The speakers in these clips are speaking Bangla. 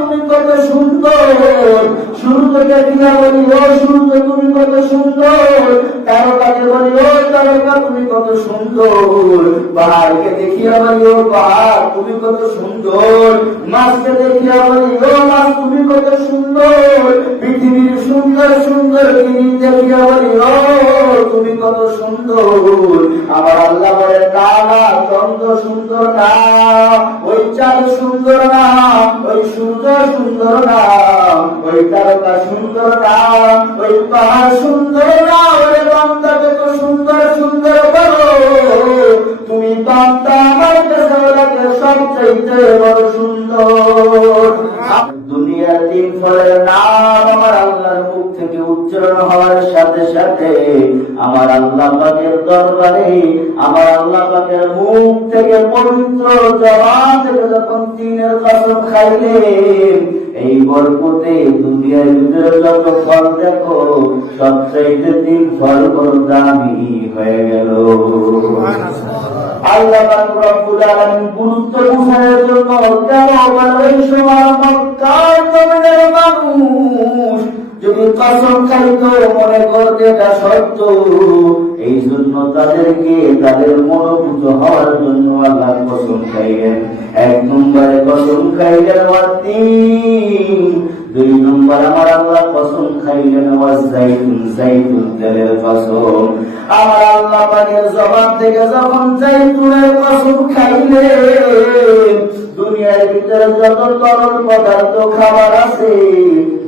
তুমি কত সুন্দর সূর্যকে দিয়া বলি ও সূর্য তুমি কত সুন্দর। তারকাকে বলি ও তারকা তুমি কত সুন্দর। পাহাড়কে দেখিয়া বলি ও পাহাড়, তুমি কত সুন্দর। মাছকে দেখিয়া বলি ও মাছ, তুমি কত সুন্দর। পৃথিবীর সুন্দর সুন্দর জিনিস দেখিয়া বলি ও তুমি কত সুন্দর। আমার আল্লাহ বলে না না, চন্দ্র সুন্দর না, ওই চাঁদ সুন্দর না, ওই সূর্য সুন্দর না ওই তারকা সুন্দর না ওই পাহাড় সুন্দর না ওরে বান্দাকে তো সুন্দর সুন্দর বলো। তুমি আমার কাছে বড় সুন্দর। দুনিয়ার দিন ফলের নাম আমার আল্লাহর মুখ থেকে উচ্চারণ হওয়ার সাথে সাথে আমার আল্লাহ পাকের দরবারে আমার আল্লাহ পাকের মুখ থেকে পবিত্র জবান থেকে যখন তিনের কসম খাইলেন এই বরকতে দুনিয়ার ভিতরে যত ফল দেখো সবচাইতে তিন ফল বড় দামি হয়ে গেল। আল্লাহ রব্বুল আলামিন গুরুত্ব বুঝানোর জন্য কেন বলে সময় মক্কার মানুষ যদি কসম মনে করতে এটা সত্য। এই জন্য তাদেরকে তাদের মনোভূত হওয়ার জন্য আল্লাহ কসম খাইলেন। এক নম্বরে কসম খাইলেন দুই নম্বর আমার আল্লাহ কসম খাইলেন আমার জাইতুন জাইতুন তেলের কসম। আমার আল্লাহ পাকের জবান থেকে যখন জাইতুনের কসম খাইলেন, দুনিয়ার ভিতরে যত তরল পদার্থ খাবার আছে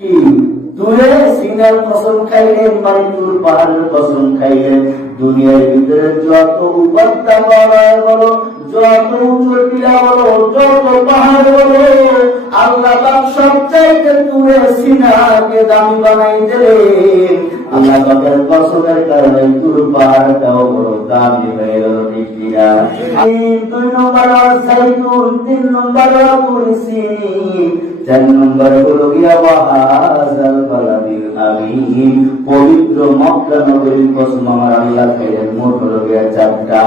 কি দূরে সিনার কসম খাইলেন মাইতুর পাহাড়ের কসম খাইলেন দুনিয়ার ভিতরে যত পাওয়া বলো, যত উঁচু টিলা বলো, যত পাহাড় বলো, আল্লাহ পাক সবচাইতে দূরে সিনাকে দামি বানাই দিলেন। আল্লাহ পাকের কসমের কারণে দূর পাহাড়টাও বড় দামি হয়ে গেল ঠিক দুই নম্বর সাইকুন তিন নম্বর কুরসি চার নম্বর হলো গিয়া বাহাজাল বালাদিল আমিন পবিত্র মক্কা নগরীর কসম আমার আল্লাহ খাইলেন মোট হলো গিয়া চারটা,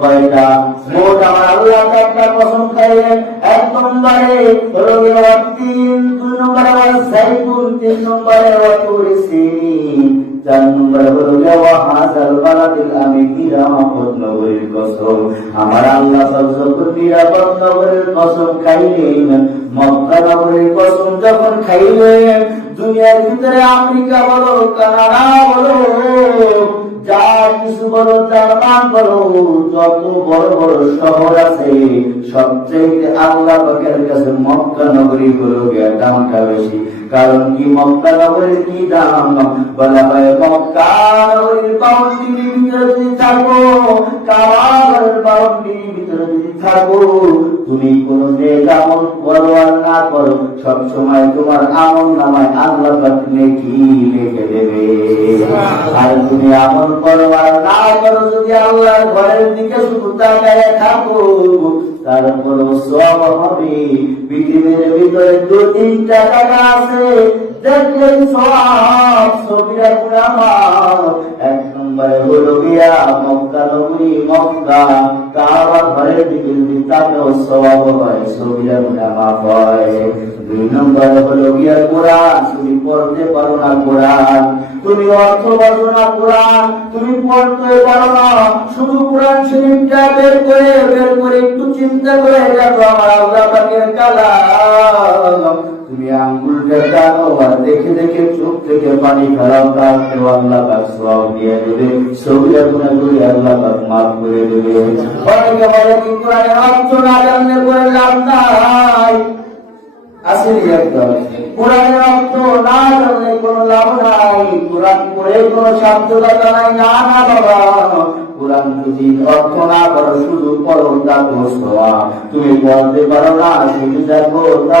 কয়টা? মোট আমার আল্লাহ চারটা কসম খাইলেন। এক নম্বরে হলো গিয়া তিন, দুই নম্বরে সাইকুন তিন নম্বরে ওয়া কুরসি চার হলো যখন খাইলেন, দুনিয়ার ভিতরে আমেরিকা বলো, কানাডা বলো, যা কিছু বলো, জার্মান বলো, যত বড় বড় শহর আছে সবচেয়ে আল্লাহ পাকের কাছে মক্কা নগরী গুলো গিয়ে বেশি। কারণ কি মক্কা নগরীর কি দাম বলা হয় মক্কা নগরীর বাউন্ডারির ভিতরে যদি থাকো কাবার ভিতরে যদি থাকো তুমি কোন নেক আমল করো আর না করো সব সময় তোমার আমল নামায় আল্লাহ পাক নেকি লিখে দেবে। আর তুমি আমল করো আর না করো যদি আল্লাহর ঘরের দিকে শুধু তাকায় থাকো তারপর সব হবে। পৃথিবীর ভিতরে দু তিনটা টাকা আছে। দেখলেন সব ছবিরা আমার এক নম্বরে হলো গিয়া মক্কা নগরী, মক্কা। কাবা ঘরের দিকে যদি তাকেও হয়, ছবিরা মাফ হয়। দুই নম্বরে হলো গিয়া কোরআন, তুমি পড়তে পারো না কোরআন। তুমি অর্থ বোঝো না কোরআন। তুমি পড়তে পারো না। শুধু কোরআন শরীফটা বের করে বের করে একটু চিন্তা করে দেখো আমার আল্লাহ পাকের কালাম। তুমি আঙ্গুলটা টানো আর দেখে দেখে চোখ থেকে পানি খারাপ রাখতে আল্লাহ পাক সব দিয়ে দেবে। সবিরা গুণাগুলি আল্লাহ পাক মাফ করে দেবে। অনেকে বলে কি কোরআনের অর্থ না করে লাভ নাই। একদম কোরআনের অর্থ না জানলে কোনো লাভ নাই। কোরআন পড়ে কোনো সাধ্যতা নাই না না বাবা কোরআন যদি অর্থ না করো, শুধু পড়ো তা তুমি বলতে পারো না শুধু দেখো তা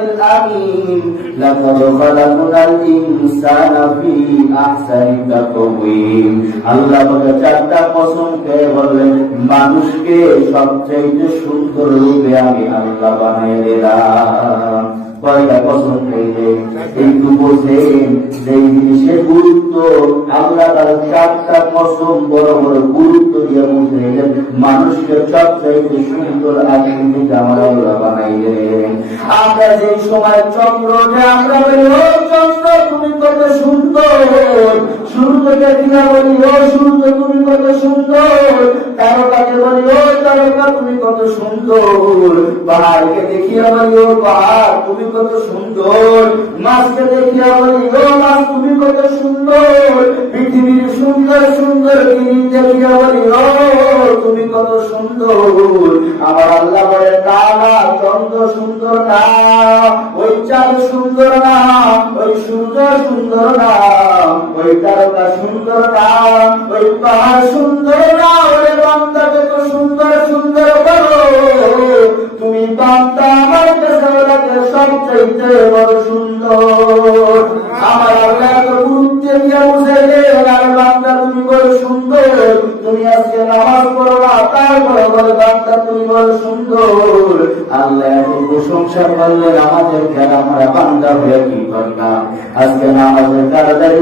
লাকাদ খালাকনাল ইনসানা ফি আহসানি তাকওয়িম আল্লাহ পাক চারটা কসম খেয়ে বললেন মানুষকে সবচেয়ে সুন্দর রূপে আমি আল্লাহ বানিয়ে দিলাম। কয়টা কসম খাইলে? একটু বোঝেন যে জিনিসের গুরুত্ব, আল্লাহ তার চারটা কসম বড় বড় গুরুত্ব দিয়ে বুঝাইলেন মানুষকে সবচাইতে সুন্দর আকৃতিতে আমার আল্লাহ আমরা যে সময় চন্দ্রকে আমরা চন্দ্র তুমি কত সুন্দর। সূর্যকে দিয়া বলি ও সূর্য তুমি কত সুন্দর তারকাকে বলি ও তারকা তুমি কত সুন্দর। পাহাড়কে দেখিয়া বলি ও পাহাড় তুমি কত সুন্দর। মাছকে দেখিয়া বলি ও মাছ তুমি কত সুন্দর। পৃথিবীর সুন্দর সুন্দর জিনিস দেখিয়া বলি ও তুমি কত সুন্দর। আমার আল্লাহ বলে, না না, চন্দ্র সুন্দর না, ওই চাঁদ সুন্দর না, ওই সূর্য সুন্দর না, ওই তারকা সুন্দর না ওই পাহাড় সুন্দর না ওরে বান্দাকে তো সুন্দর সুন্দর বলো। তুমি বান্দা, আমার কাছে সবচাইতে বড় সুন্দর। আমার আল্লাহ তো গুরুত্ব দিয়া বুঝাইলে আর বান্দা, তুমি বড় সুন্দর। তুমি আজকে নামাজ পড়ো তারপরে বলে বান্দা, তুমি বড় সুন্দর। আল্লাহ এত প্রশংসা করলেন, আমাদের খেলা আমরা বান্দা হয়ে কি করলাম আজকে নামাজের তাড়াতাড়ি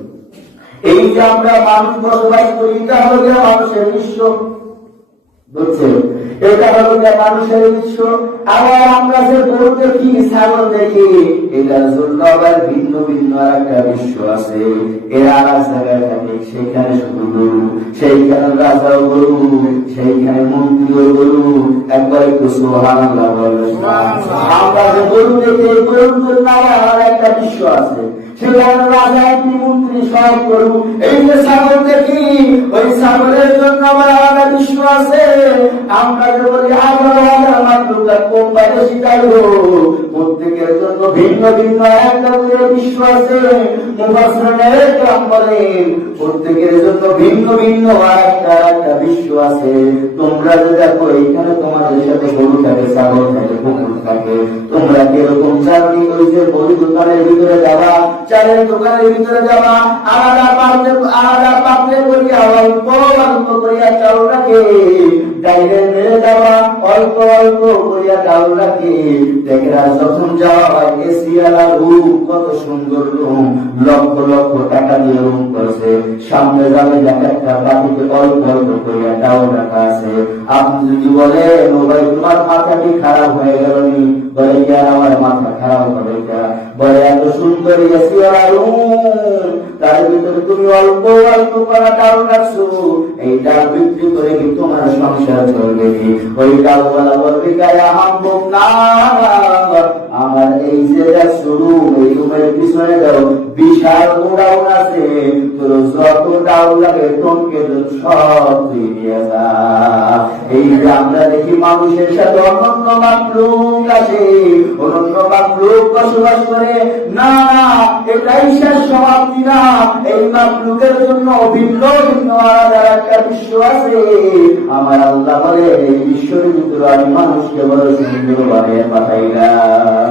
এই যে আমরা মানুষ বসবাস করি, এটা হলো গিয়ে মানুষের বিশ্ব বুঝছেন? এটা হলো মানুষের বিশ্ব আবার আমরা যে গরু দেখি, ছাগল দেখি এটার জন্য আবার ভিন্ন ভিন্ন আর একটা বিশ্ব আছে। এরা জায়গায় থাকে, সেইখানে শুধু গরু, সেইখানে রাজাও গরু, সেইখানে মন্ত্রীও গরু। একবার একটু সোহান আমরা যে গরু দেখি গরুর জন্য আবার একটা বিশ্ব আছে। সেখানে রাজা, একটি মন্ত্রী সব গরু এই যে ছাগল দেখি, ওই ছাগলের জন্য আমার আলাদা বিশ্ব আছে। আমরা বলি বাইরে শিখাইব প্রত্যেকের জন্য ভিন্ন ভিন্ন একটা করে বিশ্ব আছে। মুফাসসিরিনের বলেন, প্রত্যেকের জন্য ভিন্ন ভিন্ন একটা একটা বিশ্ব আছে। তোমরা যে দেখো এখানে তোমাদের সাথে গরু থাকে, ছাগল থাকে, কুকুর থাকে। তোমরা কীরকম চাকরি যে গরু দোকানের ভিতরে যাবা, চালের দোকানের ভিতরে যাবা, আলাদা পাত্রে আলাদা পাত্রে করিয়া অল্প অল্প করিয়া চাউল রাখে ডাইরে মেরে যাওয়া অল্প অল্প করিয়া ডাল রাখে। দেখরা যখন যাওয়া এসিয়ালা রুম কত সুন্দর রুম লক্ষ লক্ষ টাকা দিয়ে রুম করছে। সামনে যাবে দেখা একটা বাড়িতে অল্প অল্প করিয়া ডাল রাখা আছে। আপনি যদি বলেন ভাই, তোমার মাথাটি খারাপ হয়ে গেল বলে কেন আমার মাথা খারাপ হবে বলে এত সুন্দর তার ভিতরে তুমি অল্প অল্প করা ডাল রাখছো এই ডাল বিক্রি করে কি তোমার সংসার চলবে ওই ডাল বলা বলবে, গায়ে হাম্বুক না আমার এই যে শুরু এই রুমের পিছনে দাও বিশাল গোডাউন আছে। তোর যত ডাউন লাগে টনকে তোর সব তুই নিয়ে যা। এই যে আমরা দেখি মানুষের সাথে অনন্য মাকলুক আছে। অনন্য মাকলুক বসবাস করে। না না, এটাই শেষ সমাপ্তি না। এই মাকলুকের জন্য ভিন্ন ভিন্ন, আলাদা একটা বিশ্ব আছে। আমার আল্লাহ বলে, এই বিশ্বের ভিতরে আমি মানুষকে বড় সুন্দর বানিয়ে পাঠাইলাম।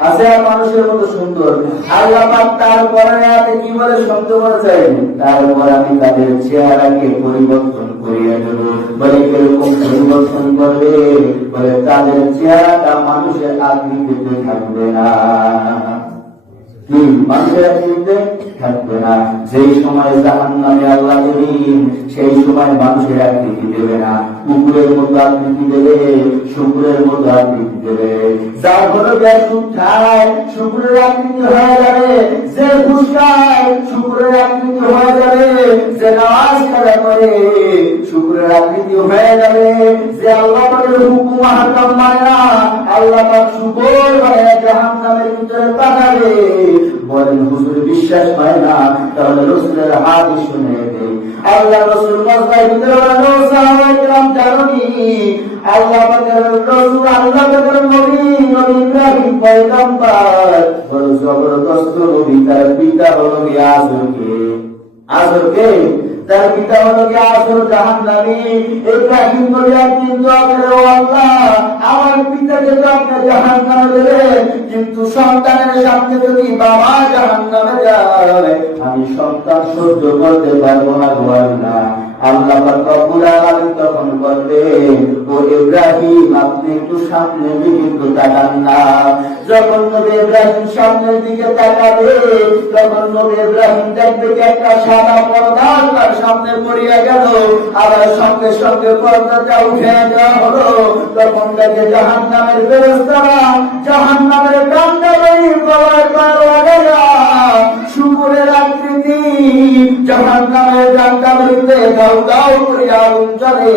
আছে আর মানুষের মতো সুন্দর। আল্লাহ পাক তারপরে আয়াতে কি বলে শব্দ বলেছেন তারপর আমি তাদের চেহারাকে পরিবর্তন করিয়া দেব। বলে কীরকম পরিবর্তন করবে? বলে, তাদের চেহারাটা মানুষের আকৃতিতে থাকবে না। কি? মানুষের আকৃতিতে? থাকবে না। যেই সময় জাহান নামে আল্লাহ দেবেন সেই সময় মানুষের আকৃতি দেবে না কুকুরের মতো আকৃতি দেবে, শুকুরের মতো আকৃতি দেবে। যার ঘরে যায় সুখ খায় শুকুরের আকৃতি হয়ে যাবে। যে ঘুষ খায়, শুকুরের আকৃতি হয়ে যাবে। যে নামাজ কাজা করে, শুকুরের আকৃতি হয়ে যাবে। যে আল্লাহ হুকুম হাকাম মানে না, আল্লাহ শুকর মানে জাহান নামের ভিতরে পাঠাবে। বলেন, হুজুর, বিশ্বাস হয় না? তাহলে রসুলের হাত শুনে দেয় আল্লাহ রসুল মজদার ভিতরে বলেন সাহাবায়ে কেরাম জানুনি আল্লাহ পাকের রসুল, আল্লাহ পাকের নবী নবী ইব্রাহিম পয়গম্বর। বড় জবরদস্ত নবী, তার পিতা হলো ইয়াসুরকে আসরকে তার পিতা হলো কি আসল জাহান নামি ইব্রাহিম নবী একদিন দোয়া করে, ও আল্লাহ, আমার পিতাকে তো আপনি জাহান্নামে দেবেন, কিন্তু সন্তানের সামনে যদি বাবা জাহান নামে যায় আমি সন্তান সহ্য করতে পারব না গো আল্লাহ তখন বললেন, ও ইব্রাহিম, আপনি একটু সামনের দিকে একটু তাকান না। যখন নবী ইব্রাহিম সামনের দিকে তাকাবে তখন নবী ইব্রাহিম দেখবে কি একটা সাদা পর্দা তার সামনে পড়িয়া গেল। আবার সঙ্গে সঙ্গে পর্দাটা উঠে দেওয়া হলো। তখন দেখে জাহান নামের ফেরেস্তারা জাহান নামের কান্দাবাই গলায় পার লাগাইয়া, শুকুরের আকৃতি জাহান নামের কান্দাবাড়িতে দাউ দাউ করে আগুন জ্বলে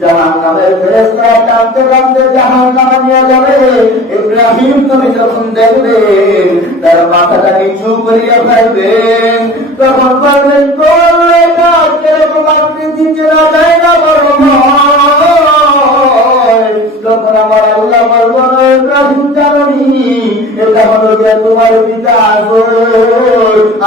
জাহান নামের ফেরেস্তারা টানতে টানতে জাহান নামে নিয়ে যাবে। ইব্রাহিম তুমি যখন দেখবেন তার মাথাটা নিচু করিয়া ফেলবেন তখন বলবেন করলে কাজ কীরকম আকৃতি চেনা যায় না, বড় তখন আমার আল্লাহ বলব ইব্রাহিম, জানি এটা হলো তোমার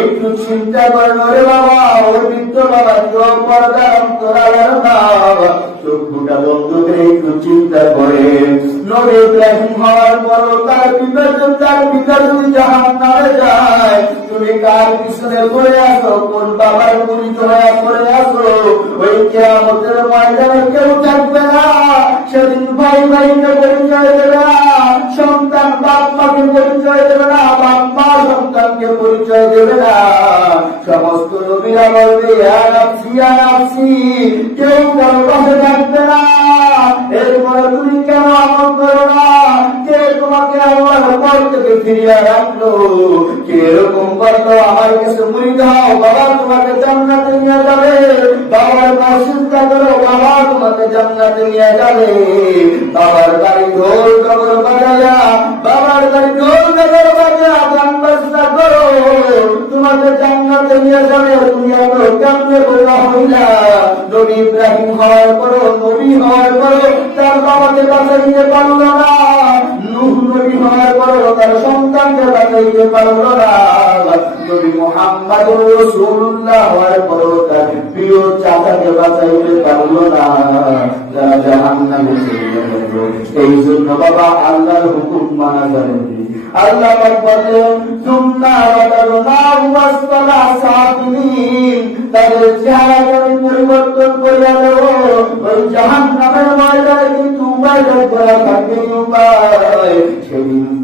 একটু চিন্তা ওরে বাবা ওর বৃদ্ধ বাবা কেউ পর্দা অন্তরালের না চক্ষুটা বন্ধ করে একটু চিন্তা করে। নামে তুমি কার পিছনে পড়ে আসো কোন বাবার পরিচিত হয়ে পড়ে আসো ওই কেয়ামতের ময়দানে কেউ থাকবে না। সেদিন ভাই ভাইকে পরিচয় দেবে সন্তান বাপ মাকে পরিচয় দেবে না বাপ মা সন্তানকে পরিচয় দেবে না। সমস্ত নবীরা বলবে আর আপসি কেউ কারও পাশে থাকবে না। এরপরে তুমি কেন আমন করো থেকে রাখল এরকম আমার দাও বাবা তোমাকে জান্নাতে নিয়ে যাবে। বাবার করো, বাবা তোমাকে নিয়ে যাবে। বাবার ঢোল কবর বাবার ঢোল কবর করো। তোমাকে নিয়ে যাবে, তুমি এত কেমনে বললা হইলা। নবী ইব্রাহিম হওয়ার পরও, নবী হওয়ার পরও তার বাবাকে বাঁচাইতে পারল না। তার সন্তানকে বাঁচাইতে পারল না। নবী রাসূলুল্লাহ হওয়ার তার প্রিয় চাচাকে বাঁচাইতে পারল না। যারা জাহান্নামে চলে গেল। এই জন্য বাবা আল্লাহর হুকুম মানা যাবে আল্লাহ পরিবর্তন করিয়া দেব ওই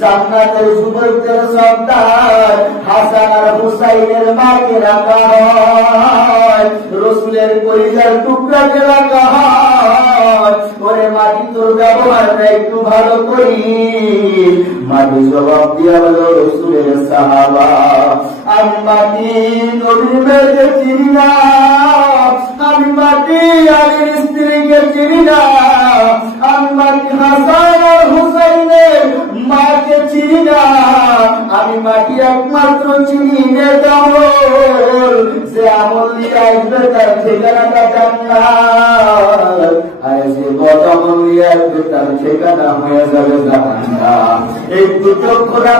জান্নাতের যুবকদের সন্তান হাসান আর হুসাইনের মাকে রাখা হয়। রসুলের কলিজার টুকরাকে রাখা হয়। ওরে মাটি তোর ব্যবহারটা একটু ভালো করি। মাটি জবাব দিয়া বলো রসুলের সাহাবা, আমি মাটি নবীর মেয়েকে চিনি না। আমি মাটি আলীর স্ত্রীকে চিনি না। আমি মাটি হাসান আর হুসাইনের মাকে চিনি না, আমি মাটি একমাত্র চিনি সে আমল তার ঠিকানাটা আর তার ঠিকানা হয়ে যাবে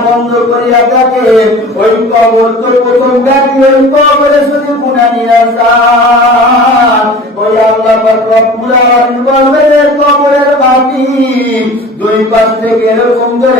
বন্ধ করিয়া থাকে ওই কবর তো প্রথম ডাকি, ওই কবরে শুধু নিয়ে ওই আল্লাহ বলবেন কবরের মাটি দুই পাশ থেকে এরকম করে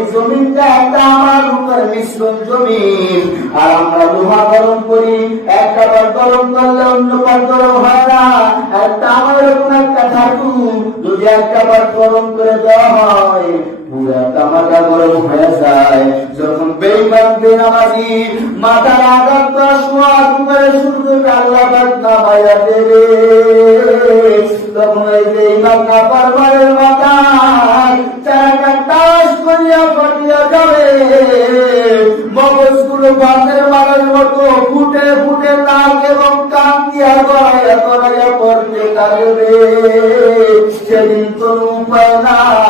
এই জমিনটা একটা আমার উপর মিশ্রণ জমিন। আর আমরা লোহা গরম করি, একটা বার গরম করলে অন্য বার গরম হয় না। আর তামার এরকম একটা ধাতু, যদি একটা বার গরম করে দেওয়া হয়, পুরা তামাটা গরম হয়ে যায়। যখন বেইমান বেনামাজি মাথার আঘাত বা সোয়াদ করে সূর্যকে আল্লাহ নামাইয়া দেবে। তখন এই বেইমান না পারবারের বাঁধের মারার মতো ফুটে ফুটে নাক এবং কান দিয়া গড়াইয়া গড়াইয়া পড়তে থাকবে সেদিন কোন উপায় নাই।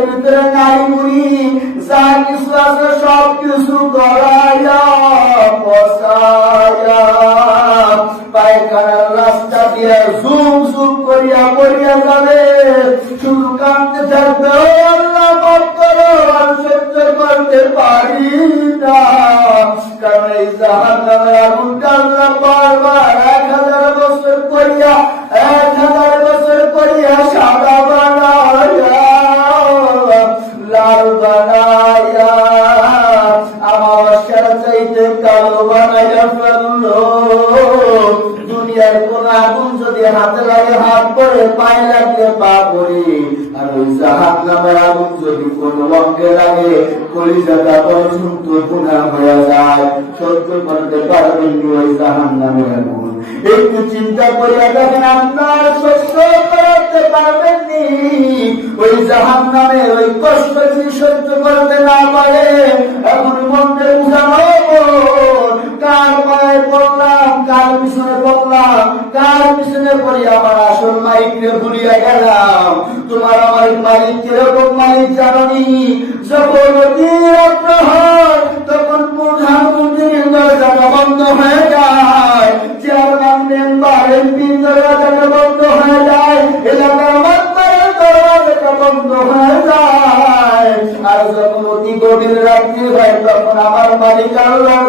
পেটের ভিতরে নারী যা কিছু আছে সব কিছু গড়াইয়া পচাইয়া পায়খানার রাস্তা দিয়ে জুম জুম করিয়া করিয়া যাবে, শুধু কাঁদতে থাকবে যদি লাগে হাত পরে পায়ে লাগলে পা পরে আর ওই জাহান নামের আগুন যদি কোন অঙ্গে লাগে, কলিজাটা পর্যন্ত গুণা হয়ে যায়। সহ্য করতে পারবেন ওই জাহান নামের আগুন। একটু চিন্তা করিয়া দেখেন আপনার সহ্য করতে পারবেন ওই জাহান নামে ওই কষ্ট সহ্য করতে না পারে, এখন মন্দির উঠানো কার পায়ে পড়লাম, কার পিছনে পড়লাম, কার পিছনে পড়ি আমার আসল মালিককে ভুলিয়া গেলাম? তোমার আমার মালিক কীরকম মালিক জানি যখন অতিরিক্ত হয়, তখন প্রধানমন্ত্রীর দরজাটা বন্ধ হয়ে যায়। চেয়ারম্যান মেম্বার এমপির দরজাটা বন্ধ হয়ে যায়। এলাকার মাত্রার দরজাটা বন্ধ হয়ে যায়। আর যখন অতি গভীর রাত্রি হয়, তখন আমার মালিক আল্লাহর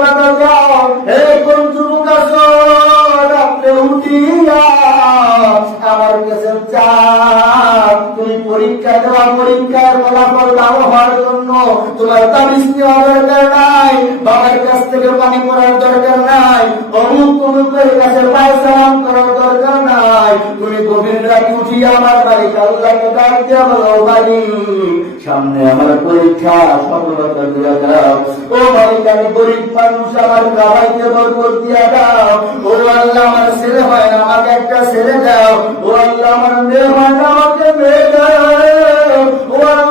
হওয়ার জন্য তোমার নেওয়া দরকার নাই, বাবার কাছ থেকে পানি দরকার নাই, অমুক কাছে সালাম করার দরকার নাই। তুমি গভীর রাতে আমার বাড়ি ডাক দিয়া বলো বাড়ি সামনে আমার পরীক্ষা সফলতা দিয়া দাও। ও মালিক, আমি গরিব মানুষ, আমার খাওয়াইতে বরকত দিয়া দাও। ও আল্লাহ, আমার ছেলে হয় আমাকে একটা ছেলে দাও। ও আল্লাহ, আমার মেয়ে হয় আমাকে মেয়ে দাও। ও আল্লাহ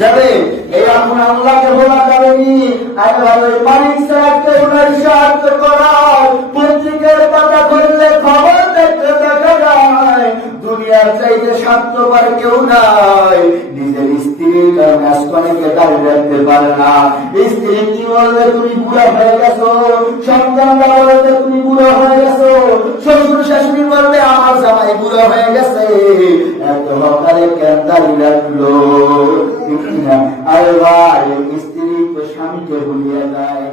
যাবে। এই এখন আল্লাহকে বলা যাবে নি। আল্লাহ ওই মালিক কেউ নাই সাহায্য পত্রিকার পাতা খুললে খবর দুনিয়ার চাইতে স্বার্থপর কেউ নাই। নিজের স্ত্রীর কারণে আসমানিকে দাঁড়িয়ে রাখতে পারে না। স্ত্রী কি বলবে, তুমি বুড়া হয়ে গেছো? সন্তানরা বলবে তুমি বুড়া হয়ে গেছো? শ্বশুর শাশুড়ি বলবে, আমার জামাই বুড়া হয়ে গেছে। এত সকালে কেন দাঁড়িয়ে রাখল? আরে ভাই, স্ত্রী তো স্বামীকে ভুলিয়ে যায়